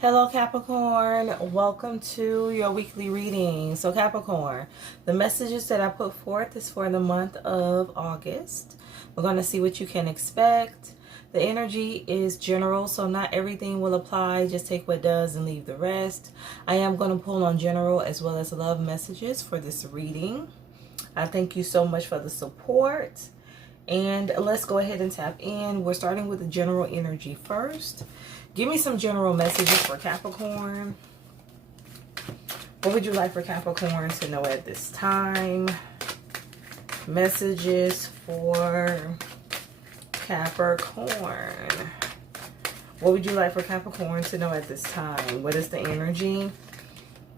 Hello Capricorn, welcome to your weekly reading. So Capricorn, the messages that I put forth is for the month of August. We're going to see what you can expect. The energy is general, so not everything will apply. Just take what does and leave the rest. I am going to pull on general as well as love messages for this reading. I thank you so much for the support. And let's go ahead and tap in. We're starting with the general energy first. Give me some general messages for Capricorn. What would you like for Capricorn to know at this time? Messages for Capricorn. What would you like for Capricorn to know at this time? What is the energy?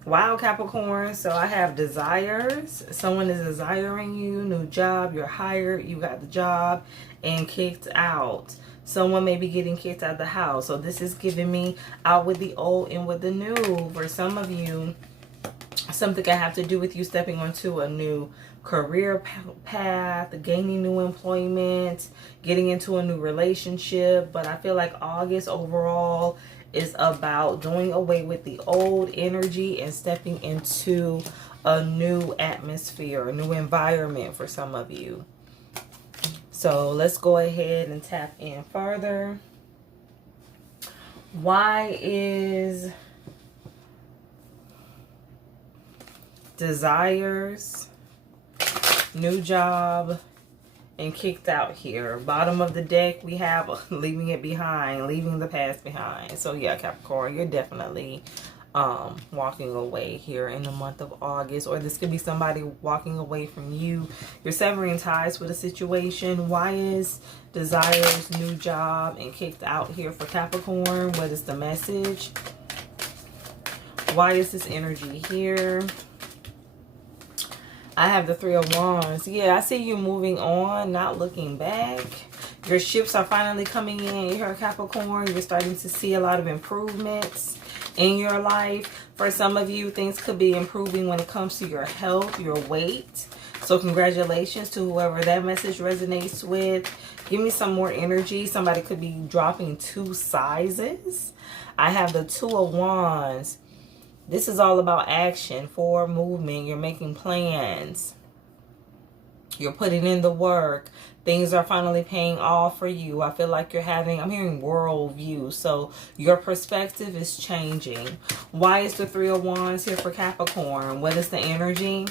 Wow, Capricorn. So I have desires. Someone is desiring you. New job. You're hired. You got the job and kicked out. Someone may be getting kicked out of the house. So this is giving me out with the old and with the new. For some of you, something can have to do with you stepping onto a new career path, gaining new employment, getting into a new relationship. But I feel like August overall is about doing away with the old energy and stepping into a new atmosphere, a new environment for some of you. So let's go ahead and tap in further. Why is desires, new job, and kicked out here? Bottom of the deck, we have leaving it behind, leaving the past behind. So yeah, Capricorn, you're definitely walking away here in the month of August, or this could be somebody walking away from you. You're severing ties with a situation. Why is desires, new job, and kicked out here for Capricorn? What is the message? Why is this energy here? I have the Three of Wands. Yeah, I see you moving on, not looking back. Your ships are finally coming in here, Capricorn. You're starting to see a lot of improvements in your life. For some of you, things could be improving when it comes to your health, your weight. So congratulations to whoever that message resonates with. Give me some more energy. Somebody could be dropping 2 sizes. I have the Two of Wands. This is all about action, forward movement. You're making plans. You're putting in the work. Things are finally paying off for you. I feel like you're having, I'm hearing world view. So your perspective is changing. Why is the Three of Wands here for Capricorn? What is the energy?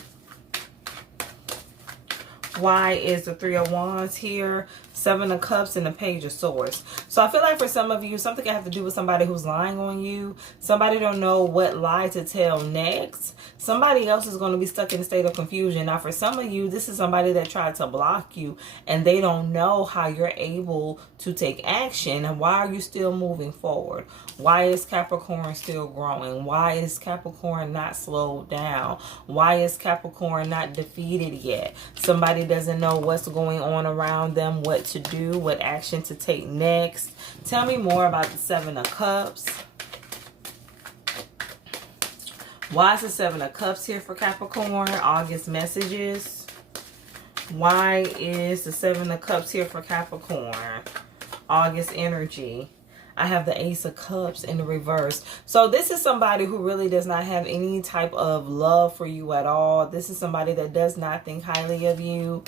Why is the Three of Wands here? Seven of Cups and the Page of Swords. So I feel like for some of you, something can have to do with somebody who's lying on you. Somebody don't know what lie to tell next. Somebody else is going to be stuck in a state of confusion. Now for some of you, this is somebody that tried to block you and they don't know how you're able to take action. And why are you still moving forward? Why is Capricorn still growing? Why is Capricorn not slowed down? Why is Capricorn not defeated yet? Somebody doesn't know what's going on around them, what to do, what action to take next. Tell me more about the Seven of Cups. Why is the Seven of Cups here for Capricorn? August messages. Why is the Seven of Cups here for Capricorn? August energy. I have the Ace of Cups in the reverse. So this is somebody who really does not have any type of love for you at all. This is somebody that does not think highly of you.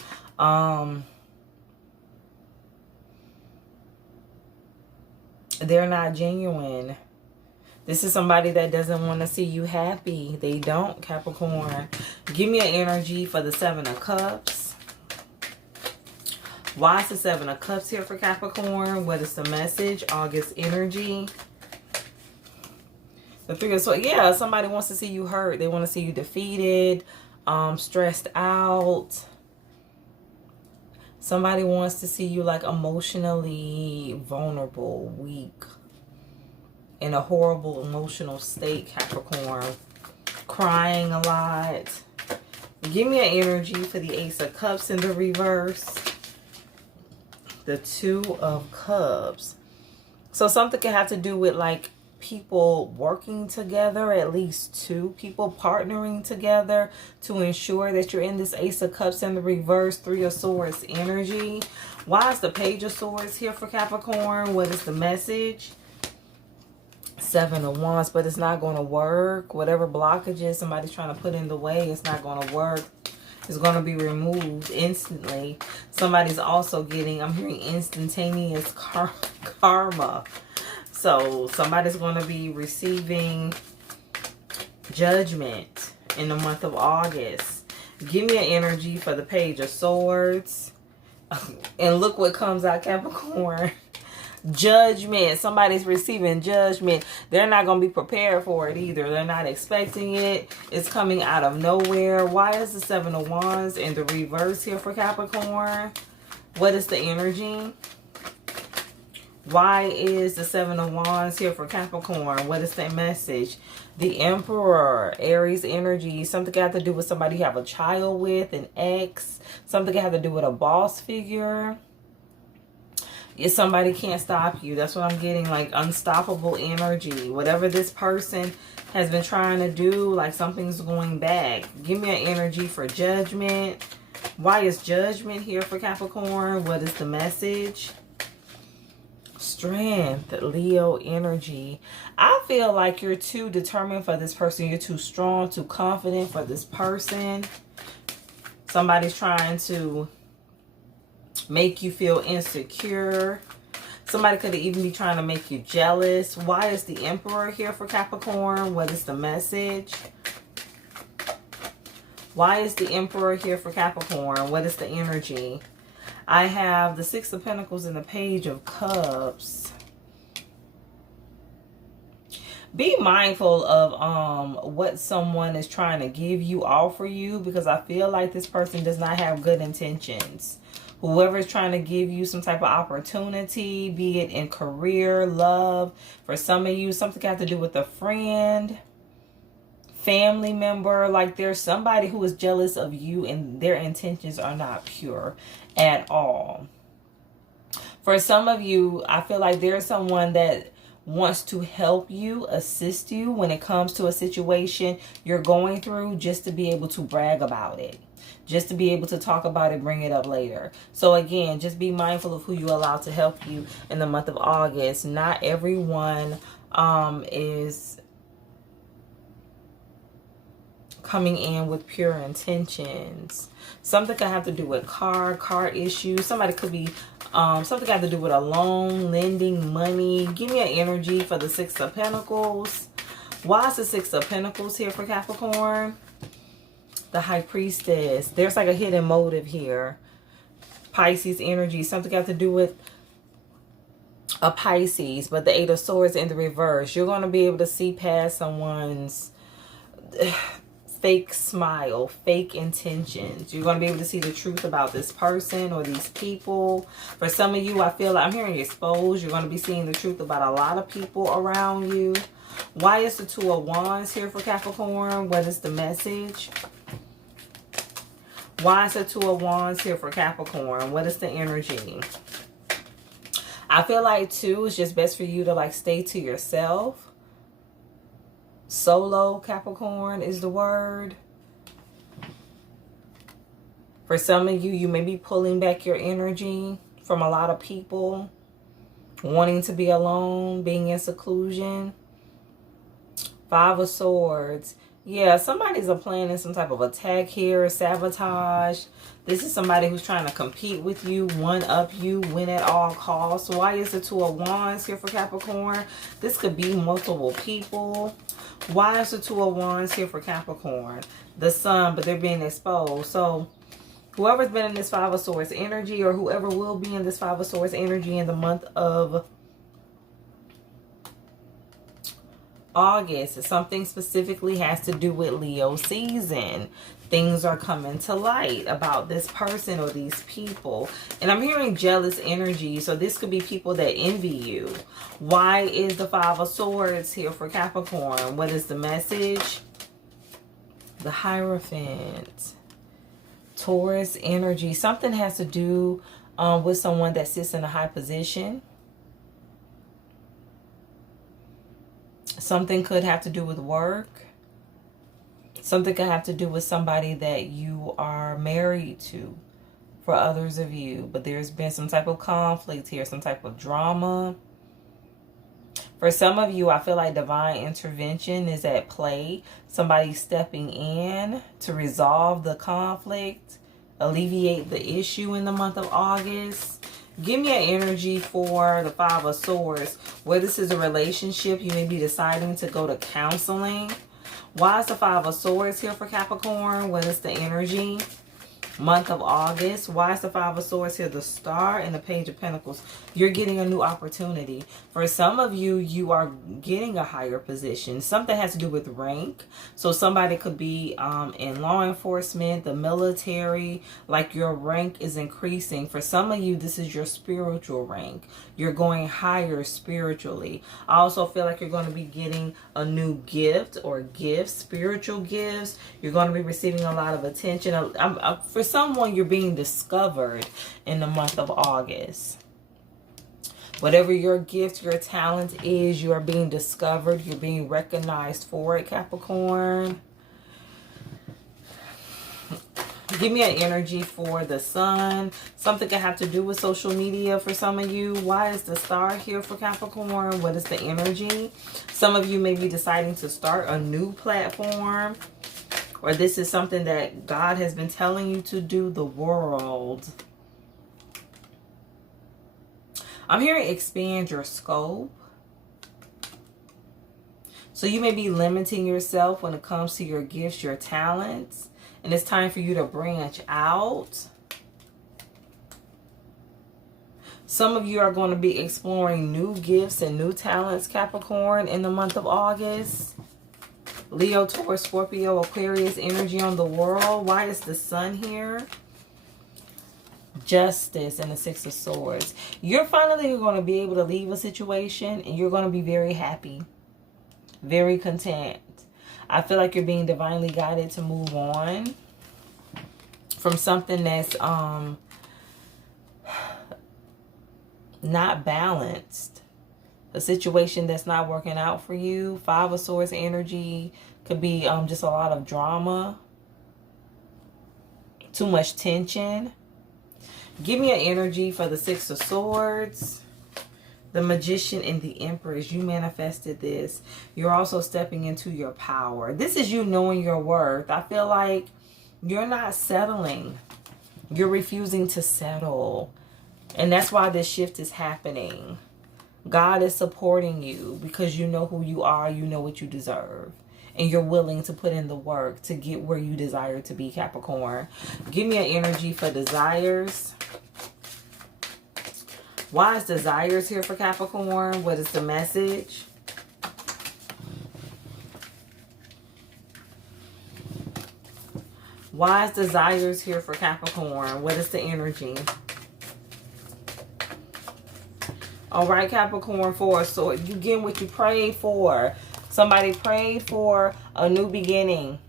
They're not genuine. This is somebody that doesn't want to see you happy. They don't, Capricorn. Give me an energy for the Seven of Cups. Why is the Seven of Cups here for Capricorn? What is the message? August energy. The Three of Swords. Yeah, somebody wants to see you hurt. They want to see you defeated, stressed out. Somebody wants to see you like emotionally vulnerable, weak, in a horrible emotional state, Capricorn. Crying a lot. Give me an energy for the Ace of Cups in the reverse. The Two of Cups. So something can have to do with like people working together, at least 2 people partnering together to ensure that you're in this Ace of Cups in the reverse, Three of Swords energy. Why is the Page of Swords here for Capricorn? What is the message? Seven of Wands, but it's not going to work. Whatever blockages somebody's trying to put in the way, it's not going to work. It's going to be removed instantly. Somebody's also getting, I'm hearing instantaneous karma. So somebody's going to be receiving judgment in the month of August. Give me an energy for the Page of Swords. And look what comes out, Capricorn. Judgment. Somebody's receiving judgment. They're not going to be prepared for it either. They're not expecting it. It's coming out of nowhere. Why is the Seven of Wands in the reverse here for Capricorn? What is the energy? Why is the Seven of Wands here for Capricorn? What is the message? The Emperor, Aries energy. Something got to do with somebody you have a child with, an ex. Something got to do with a boss figure. If somebody can't stop you. That's what I'm getting, like unstoppable energy. Whatever this person has been trying to do, like something's going back. Give me an energy for judgment. Why is judgment here for Capricorn? What is the message? Strength, Leo energy. I feel like you're too determined for this person. You're too strong, too confident for this person. Somebody's trying to make you feel insecure. Somebody could even be trying to make you jealous. Why is the Emperor here for Capricorn? What is the message? Why is the Emperor here for Capricorn? What is the energy? I have the Six of Pentacles and the Page of Cups. Be mindful of what someone is trying to give you, offer you, because I feel like this person does not have good intentions. Whoever is trying to give you some type of opportunity, be it in career, love, for some of you, something got to do with a friend, family member. Like there's somebody who is jealous of you and their intentions are not pure at all. For some of you, I feel like there's someone that wants to help you, assist you when it comes to a situation you're going through, just to be able to brag about it. Just to be able to talk about it, bring it up later. So again, just be mindful of who you allow to help you in the month of August. Not everyone is coming in with pure intentions. Something could have to do with car issues. Somebody could be, something got to do with a loan, lending money. Give me an energy for the Six of Pentacles. Why is the Six of Pentacles here for Capricorn? The High Priestess. There's like a hidden motive here. Pisces energy. Something got to do with a Pisces. But the Eight of Swords in the reverse. You're going to be able to see past someone's fake smile, fake intentions. You're going to be able to see the truth about this person or these people. For some of you, I feel like I'm hearing exposed. You're going to be seeing the truth about a lot of people around you. Why is the Two of Wands here for Capricorn? What is the message? Why is the Two of Wands here for Capricorn? What is the energy? I feel like too, it's just best for you to like stay to yourself. Solo Capricorn is the word. For some of you, you may be pulling back your energy from a lot of people. Wanting to be alone, being in seclusion. Five of Swords. Yeah, somebody's planning some type of attack here, sabotage. This is somebody who's trying to compete with you, one-up you, win at all costs. Why is the Two of Wands here for Capricorn? This could be multiple people. Why is the Two of Wands here for Capricorn? The Sun, but they're being exposed. So whoever's been in this Five of Swords energy, or whoever will be in this Five of Swords energy in the month of August, something specifically has to do with Leo season. Things are coming to light about this person or these people. And I'm hearing jealous energy. So this could be people that envy you. Why is the Five of Swords here for Capricorn? What is the message? The Hierophant. Taurus energy. Something has to do with someone that sits in a high position. Something could have to do with work. Something could have to do with somebody that you are married to, for others of you. But there's been some type of conflict here, some type of drama. For some of you, I feel like divine intervention is at play. Somebody stepping in to resolve the conflict, alleviate the issue in the month of August. Give me an energy for the Five of Swords. Where this is a relationship, you may be deciding to go to counseling. Why is the Five of Swords here for Capricorn? What is the energy? Month of August. Why is the Five of Swords here? The Star and the Page of Pentacles. You're getting a new opportunity. For some of you, you are getting a higher position. Something has to do with rank. So somebody could be in law enforcement, the military, like your rank is increasing. For some of you, this is your spiritual rank. You're going higher spiritually. I also feel like you're going to be getting a new gift or gifts, spiritual gifts. You're going to be receiving a lot of attention. For someone, you're being discovered in the month of August. Whatever your gift, your talent is, you are being discovered. You're being recognized for it, Capricorn. Give me an energy for the Sun. Something can have to do with social media for some of you. Why is the Star here for Capricorn? What is the energy? Some of you may be deciding to start a new platform. Or this is something that God has been telling you to do, the world. I'm hearing expand your scope. So you may be limiting yourself when it comes to your gifts, your talents. And it's time for you to branch out. Some of you are going to be exploring new gifts and new talents, Capricorn, in the month of August. Leo, Taurus, Scorpio, Aquarius energy on the world. Why is the Sun here? Justice and the Six of Swords. You're finally going to be able to leave a situation and you're going to be very happy. Very content. I feel like you're being divinely guided to move on from something that's not balanced. A situation that's not working out for you. Five of Swords energy could be just a lot of drama. Too much tension. Give me an energy for the Six of Swords. The Magician and the Empress. You manifested this. You're also stepping into your power. This is you knowing your worth. I feel like you're not settling. You're refusing to settle. And that's why this shift is happening. God is supporting you because you know who you are. You know what you deserve. And you're willing to put in the work to get where you desire to be, Capricorn. Give me an energy for desires. Why is desires here for Capricorn? What is the message? Why is desires here for Capricorn? What is the energy? All right, Capricorn, so you get what you prayed for. Somebody prayed for a new beginning.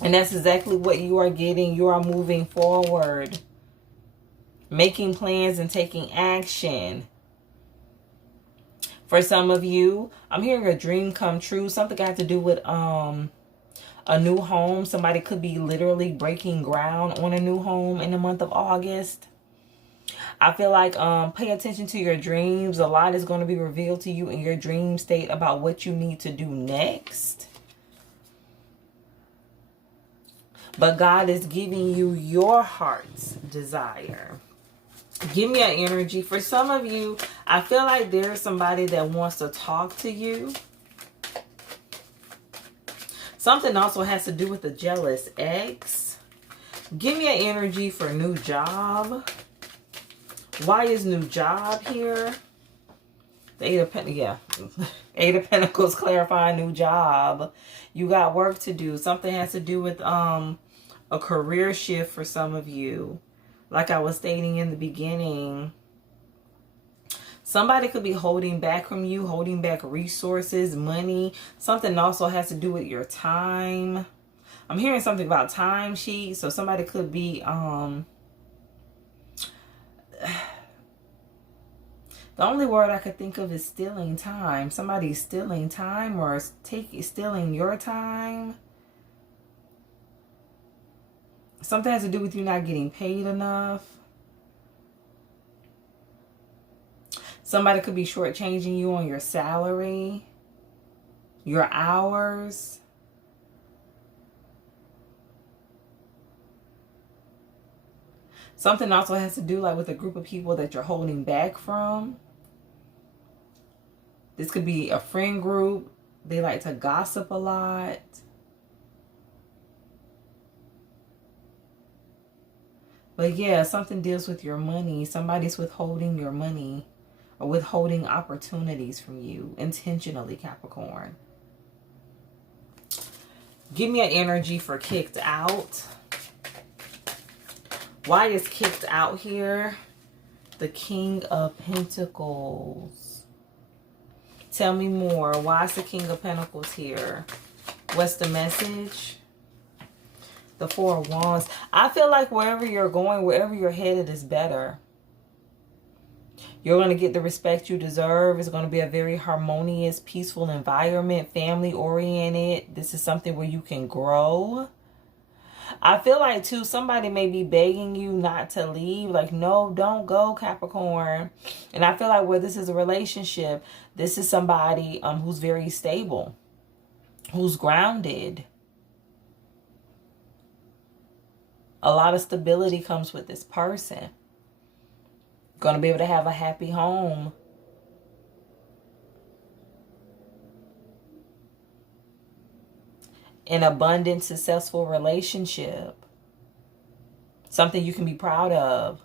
And that's exactly what you are getting. You are moving forward. Making plans and taking action. For some of you, I'm hearing a dream come true. Something got to do with a new home. Somebody could be literally breaking ground on a new home in the month of August. I feel like pay attention to your dreams. A lot is going to be revealed to you in your dream state about what you need to do next. But God is giving you your heart's desire. Give me an energy. For some of you, I feel like there's somebody that wants to talk to you. Something also has to do with the jealous ex. Give me an energy for new job. Why is new job here? The Eight of Pentacles, yeah. Eight of Pentacles clarifying new job. You got work to do. Something has to do with a career shift for some of you. Like I was stating in the beginning. Somebody could be holding back from you, holding back resources, money. Something also has to do with your time. I'm hearing something about timesheet. So somebody could be the only word I could think of is stealing time. Somebody's stealing time or stealing your time. Something has to do with you not getting paid enough. Somebody could be shortchanging you on your salary, your hours. Something also has to do like with a group of people that you're holding back from. This could be a friend group. They like to gossip a lot. But yeah, something deals with your money. Somebody's withholding your money or withholding opportunities from you intentionally, Capricorn. Give me an energy for kicked out. Why is kicked out here? The King of Pentacles. Tell me more. Why is the King of Pentacles here? What's the message? The Four of Wands. I feel like wherever you're going, wherever you're headed is better. You're going to get the respect you deserve. It's going to be a very harmonious, peaceful environment, family-oriented. This is something where you can grow. I feel like, too, somebody may be begging you not to leave. Like, no, don't go, Capricorn. And I feel like where this is a relationship, this is somebody who's very stable, who's grounded. A lot of stability comes with this person. Going to be able to have a happy home. An abundant, successful relationship. Something you can be proud of.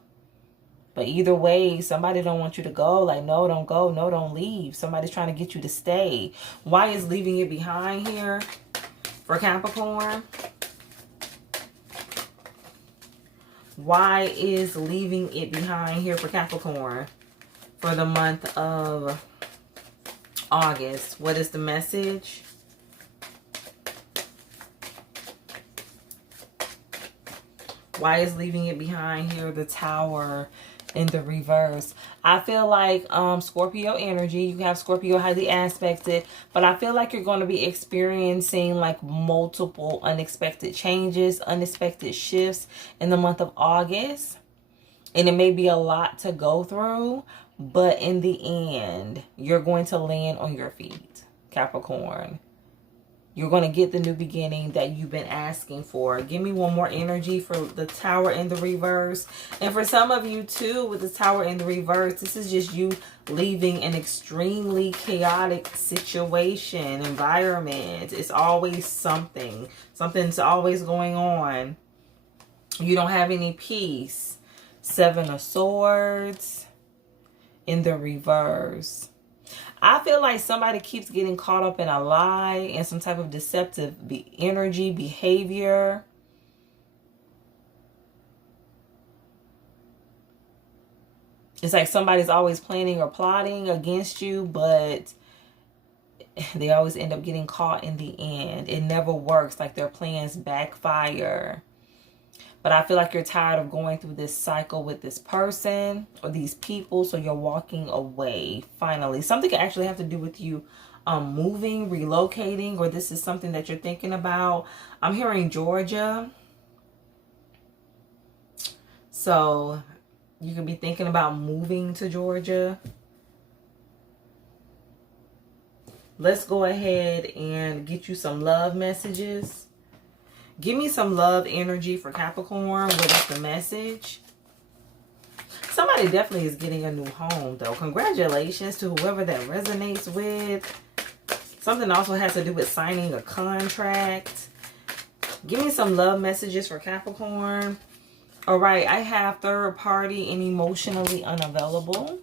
But either way, somebody don't want you to go. Like, no, don't go. No, don't leave. Somebody's trying to get you to stay. Why is leaving it behind here for Capricorn? Why is leaving it behind here for Capricorn for the month of August? What is the message? Why is leaving it behind here? The Tower in the reverse. I feel like Scorpio energy. You have Scorpio highly aspected. But I feel like you're going to be experiencing like multiple unexpected changes, unexpected shifts in the month of August. And it may be a lot to go through. But in the end, you're going to land on your feet, Capricorn. You're going to get the new beginning that you've been asking for. Give me one more energy for the Tower in the reverse. And for some of you too, with the Tower in the reverse, this is just you leaving an extremely chaotic situation, environment. It's always something. Something's always going on. You don't have any peace. Seven of Swords in the reverse. I feel like somebody keeps getting caught up in a lie and some type of deceptive energy, behavior. It's like somebody's always planning or plotting against you, but they always end up getting caught in the end. It never works. Like their plans backfire. But I feel like you're tired of going through this cycle with this person or these people. So you're walking away finally. Something could actually have to do with you moving, relocating, or this is something that you're thinking about. I'm hearing Georgia. So you could be thinking about moving to Georgia. Let's go ahead and get you some love messages. Give me some love energy for Capricorn. What is the message? Somebody definitely is getting a new home, though. Congratulations to whoever that resonates with. Something also has to do with signing a contract. Give me some love messages for Capricorn. All right, I have third party and emotionally unavailable.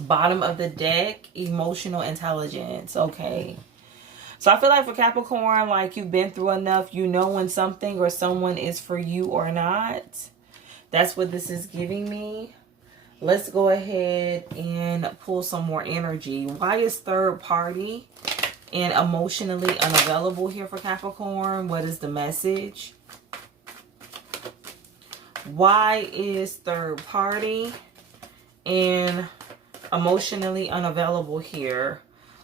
Bottom of the deck, emotional intelligence. Okay. So I feel like for Capricorn, like you've been through enough. You know when something or someone is for you or not. That's what this is giving me. Let's go ahead and pull some more energy. Why is third party and emotionally unavailable here for Capricorn? What is the message? Why is third party and emotionally unavailable here?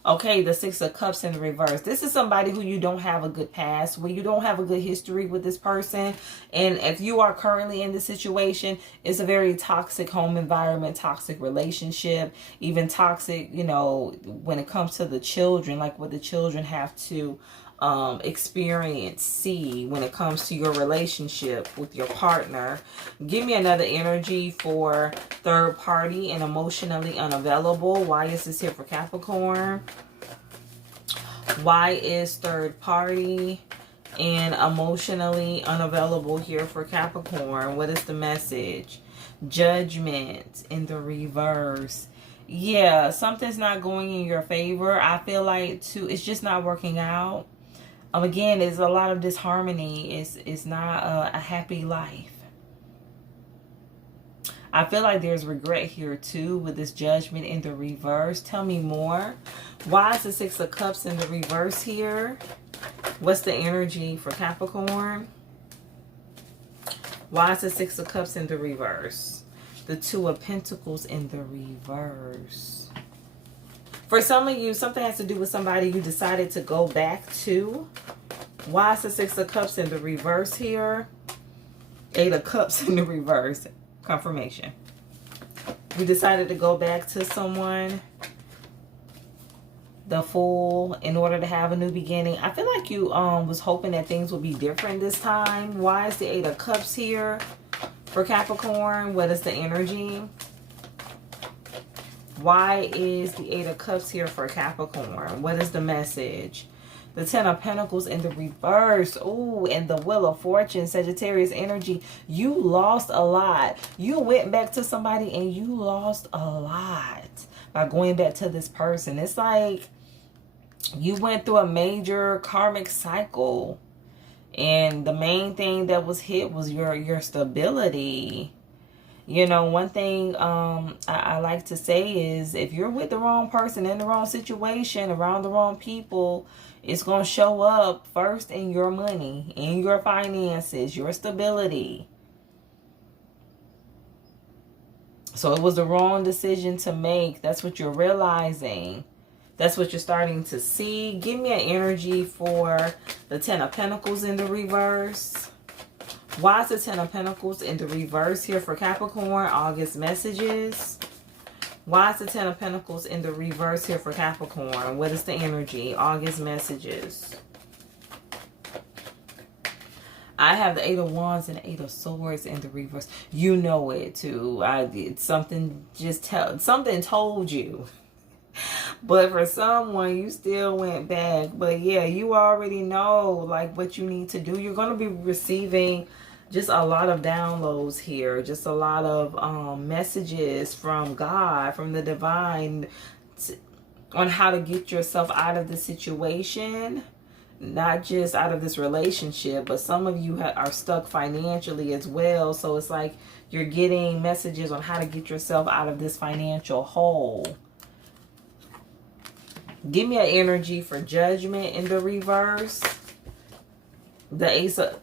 Okay, the Six of Cups in the reverse. This is somebody who you don't have a good past, where you don't have a good history with this person. And if you are currently in this situation, it's a very toxic home environment, toxic relationship, even toxic, you know, when it comes to the children, like what the children have to experience, see when it comes to your relationship with your partner. Give me another energy for third party and emotionally unavailable. Why is this here for Capricorn? Why is third party and emotionally unavailable here for Capricorn? What is the message? Judgment in the reverse. Yeah, something's not going in your favor. I feel like too, it's just not working out. Again, there's a lot of disharmony. It's not a happy life. I feel like there's regret here too with this Judgment in the reverse. Tell me more. Why is the Six of Cups in the reverse here? What's the energy for Capricorn? Why is the Six of Cups in the reverse? The Two of Pentacles in the reverse. For some of you, something has to do with somebody you decided to go back to. Why is the Six of Cups in the reverse here? Eight of Cups in the reverse. Confirmation. You decided to go back to someone. The Fool, in order to have a new beginning. I feel like you was hoping that things would be different this time. Why is the Eight of Cups here for Capricorn? What is the energy? Why is the Eight of Cups here for Capricorn? What is the message? The Ten of Pentacles in the reverse. Ooh, and the Wheel of Fortune, Sagittarius energy. You lost a lot. You went back to somebody and you lost a lot by going back to this person. It's like you went through a major karmic cycle. And the main thing that was hit was your stability. You know, one thing I like to say is if you're with the wrong person in the wrong situation, around the wrong people, it's going to show up first in your money, in your finances, your stability. So it was the wrong decision to make. That's what you're realizing. That's what you're starting to see. Give me an energy for the Ten of Pentacles in the reverse. Why is the Ten of Pentacles in the reverse here for Capricorn? August messages. Why is the Ten of Pentacles in the reverse here for Capricorn? What is the energy? August messages. I have the Eight of Wands and the Eight of Swords in the reverse. You know it too. Something told you. But for someone, you still went back. But yeah, you already know like what you need to do. You're going to be receiving just a lot of downloads here. Just a lot of messages from God, from the divine, on how to get yourself out of the situation. Not just out of this relationship, but some of you are stuck financially as well. So it's like you're getting messages on how to get yourself out of this financial hole. Give me an energy for Judgment in the reverse. The Ace of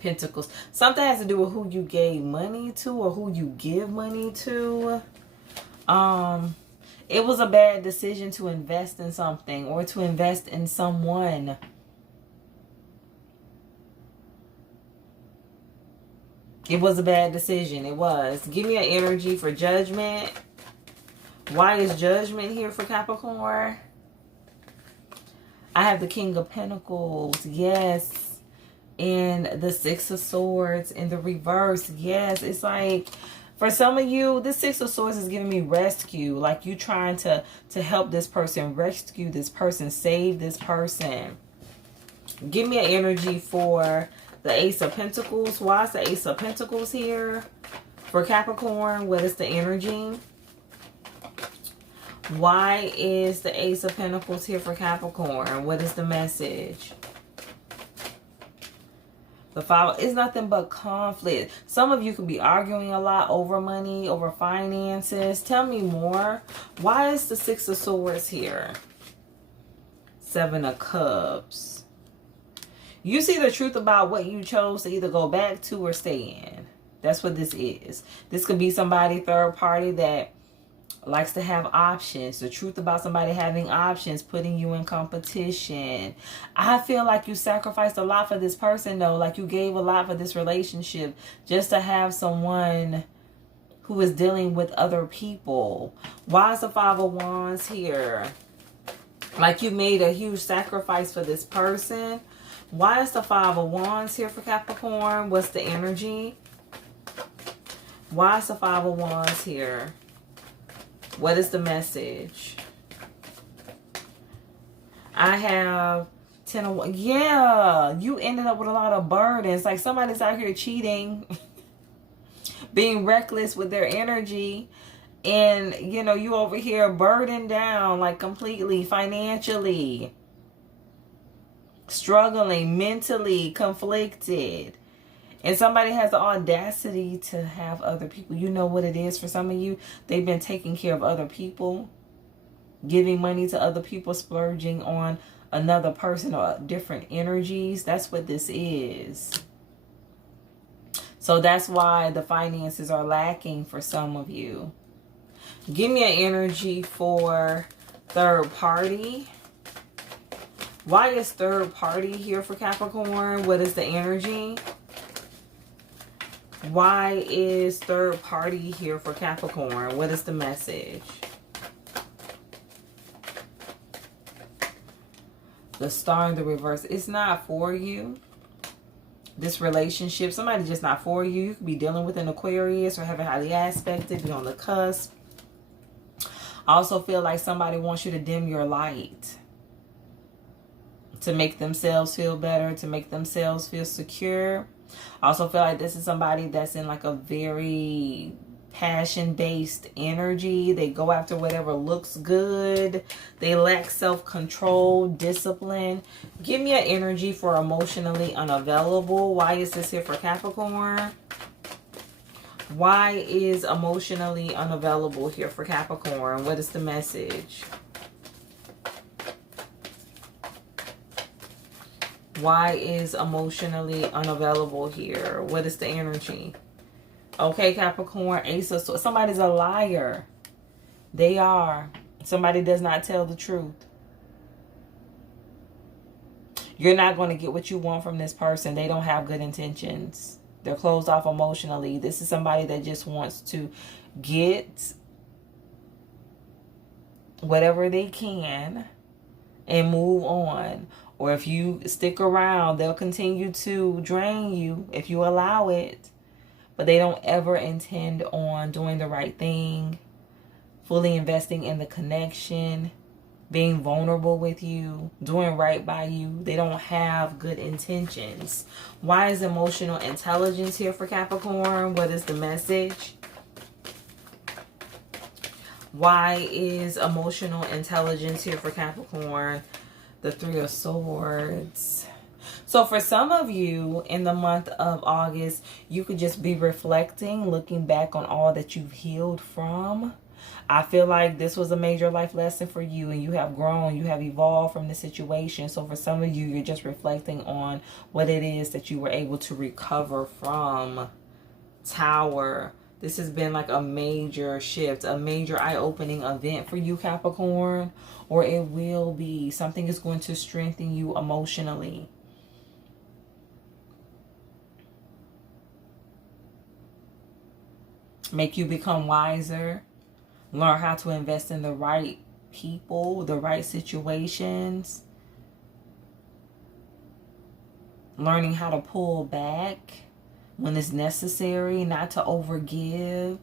Pentacles. Something has to do with who you gave money to or who you give money to. It was a bad decision to invest in something or to invest in someone. It was a bad decision. It was. Give me an energy for Judgment. Why is Judgment here for Capricorn? I have the King of Pentacles. Yes. And the Six of Swords in the reverse. Yes. It's like, for some of you, this Six of Swords is giving me rescue. Like you trying to help this person, rescue this person, save this person. Give me an energy for the Ace of Pentacles. Why is the Ace of Pentacles here for Capricorn? What is the energy? Why is the Ace of Pentacles here for Capricorn? What is the message? The Five is nothing but conflict. Some of you could be arguing a lot over money, over finances. Tell me more. Why is the Six of Swords here? Seven of Cups. You see the truth about what you chose to either go back to or stay in. That's what this is. This could be somebody, third party, that Likes to have options. The truth about somebody having options, putting you in competition. I feel like you sacrificed a lot for this person though. Like you gave a lot for this relationship just to have someone who is dealing with other people. Why is the Five of Wands here? Like you made a huge sacrifice for this person. Why is the Five of Wands here for Capricorn? What's the energy? Why is the Five of Wands here? What is the message? I have 10 of Wands. Yeah, you ended up with a lot of burdens. Like somebody's out here cheating, being reckless with their energy. And, you know, you over here burdened down, like completely financially. Struggling, mentally conflicted. And somebody has the audacity to have other people. You know what it is for some of you? They've been taking care of other people, giving money to other people, splurging on another person or different energies. That's what this is. So that's why the finances are lacking for some of you. Give me an energy for third party. Why is third party here for Capricorn? What is the energy? Why is third party here for Capricorn? What is the message? The Star in the reverse. It's not for you. This relationship, somebody just not for you. You could be dealing with an Aquarius or having highly aspected, be on the cusp. I also feel like somebody wants you to dim your light to make themselves feel better, to make themselves feel secure. I also feel like this is somebody that's in like a very passion-based energy. They go after whatever looks good. They lack self-control, discipline. Give me an energy for emotionally unavailable. Why is this here for Capricorn? Why is emotionally unavailable here for Capricorn? What is the message? Why is emotionally unavailable here? What is the energy? Okay, Capricorn, Ace of Swords. Somebody's a liar. They are. Somebody does not tell the truth. You're not going to get what you want from this person. They don't have good intentions. They're closed off emotionally. This is somebody that just wants to get whatever they can and move on. Or if you stick around, they'll continue to drain you if you allow it. But they don't ever intend on doing the right thing, fully investing in the connection, being vulnerable with you, doing right by you. They don't have good intentions. Why is emotional intelligence here for Capricorn? What is the message? Why is emotional intelligence here for Capricorn? The Three of Swords. So for some of you in the month of August, you could just be reflecting, looking back on all that you've healed from. I feel like this was a major life lesson for you and you have grown, you have evolved from the situation. So for some of you, you're just reflecting on what it is that you were able to recover from. Tower. This has been like a major shift, a major eye-opening event for you, Capricorn. Or it will be. Something is going to strengthen you emotionally. Make you become wiser. Learn how to invest in the right people, the right situations. Learning how to pull back when it's necessary, not to overgive.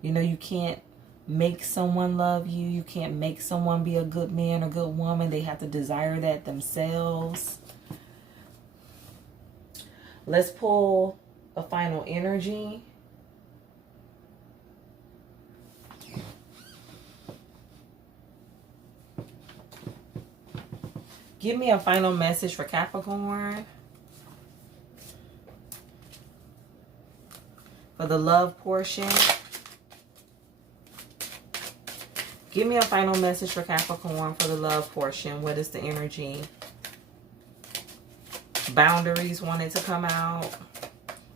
You know, you can't make someone love you. You can't make someone be a good man or good woman. They have to desire that themselves. Let's pull a final energy. Give me a final message for Capricorn. For the love portion. Give me a final message for Capricorn for the love portion. What is the energy? Boundaries wanted to come out.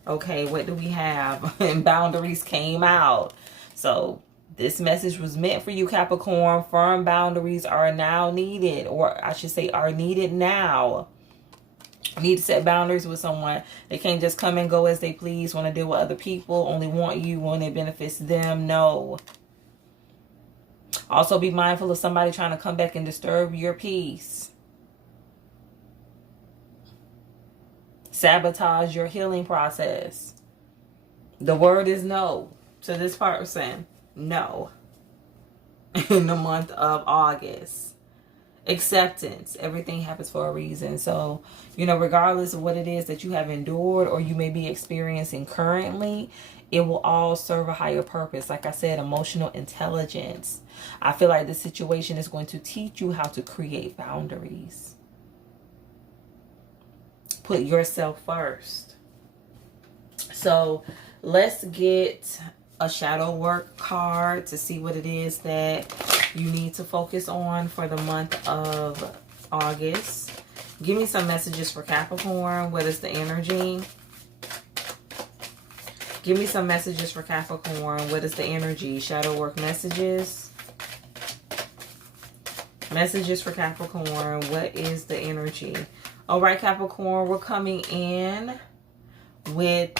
Okay, what do we have? And boundaries came out. So This message was meant for you, Capricorn. Firm boundaries are now needed, or I should say are needed now. You need to set boundaries with someone. They can't just come and go as they please, want to deal with other people, only want you when it benefits them. No. Also be mindful of somebody trying to come back and disturb your peace. Sabotage your healing process. The word is no to this person. No. In the month of August. Acceptance. Everything happens for a reason. So, regardless of what it is that you have endured or you may be experiencing currently, it will all serve a higher purpose. Like I said, emotional intelligence. I feel like this situation is going to teach you how to create boundaries. Put yourself first. So let's get a shadow work card to see what it is that you need to focus on for the month of August. Give me some messages for Capricorn. What is the energy? Give me some messages for Capricorn. What is the energy? Shadow work messages. Messages for Capricorn. What is the energy? All right, Capricorn, we're coming in with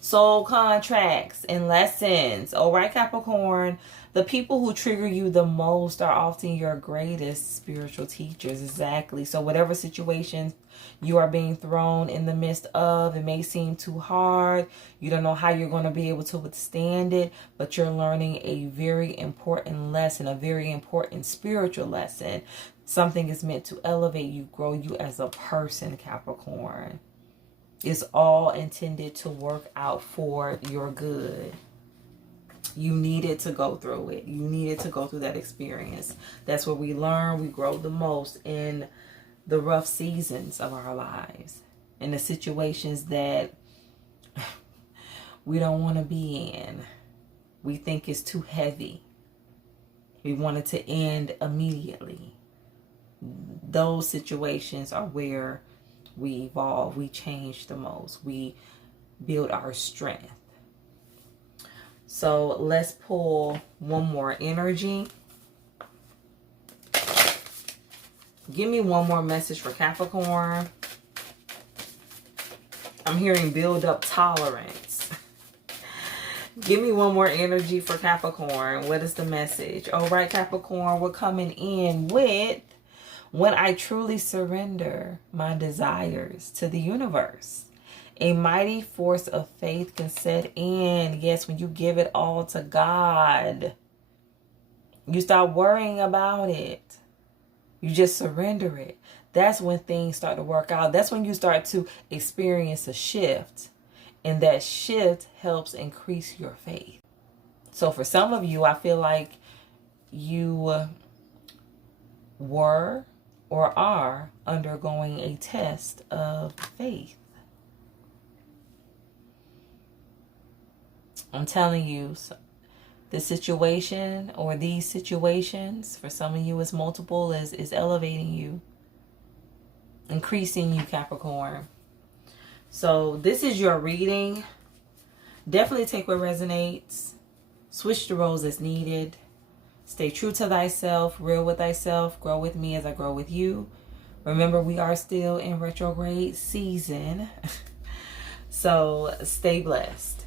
soul contracts and lessons. All right, Capricorn, the people who trigger you the most are often your greatest spiritual teachers. Exactly. So whatever situations you are being thrown in the midst of, it may seem too hard. You don't know how you're going to be able to withstand it, but you're learning a very important lesson, a very important spiritual lesson. Something is meant to elevate you, grow you as a person, Capricorn. It's all intended to work out for your good. You needed to go through it. You needed to go through that experience. That's where we learn, we grow the most in the rough seasons of our lives. In the situations that we don't want to be in. We think it's too heavy. We want it to end immediately. Those situations are where we evolve, we change the most, we build our strength. So let's pull one more energy. Give me one more message for Capricorn. I'm hearing build up tolerance. Give me one more energy for Capricorn. What is the message? All right, Capricorn, we're coming in with when I truly surrender my desires to the universe. A mighty force of faith can set in. Yes, when you give it all to God. You stop worrying about it. You just surrender it. That's when things start to work out. That's when you start to experience a shift. And that shift helps increase your faith. So for some of you, I feel like you were or are undergoing a test of faith. I'm telling you, the situation or these situations, for some of you it's multiple, is elevating you, increasing you, Capricorn. So this is your reading. Definitely take what resonates. Switch the roles as needed. Stay true to thyself, real with thyself, grow with me as I grow with you. Remember, we are still in retrograde season. So stay blessed.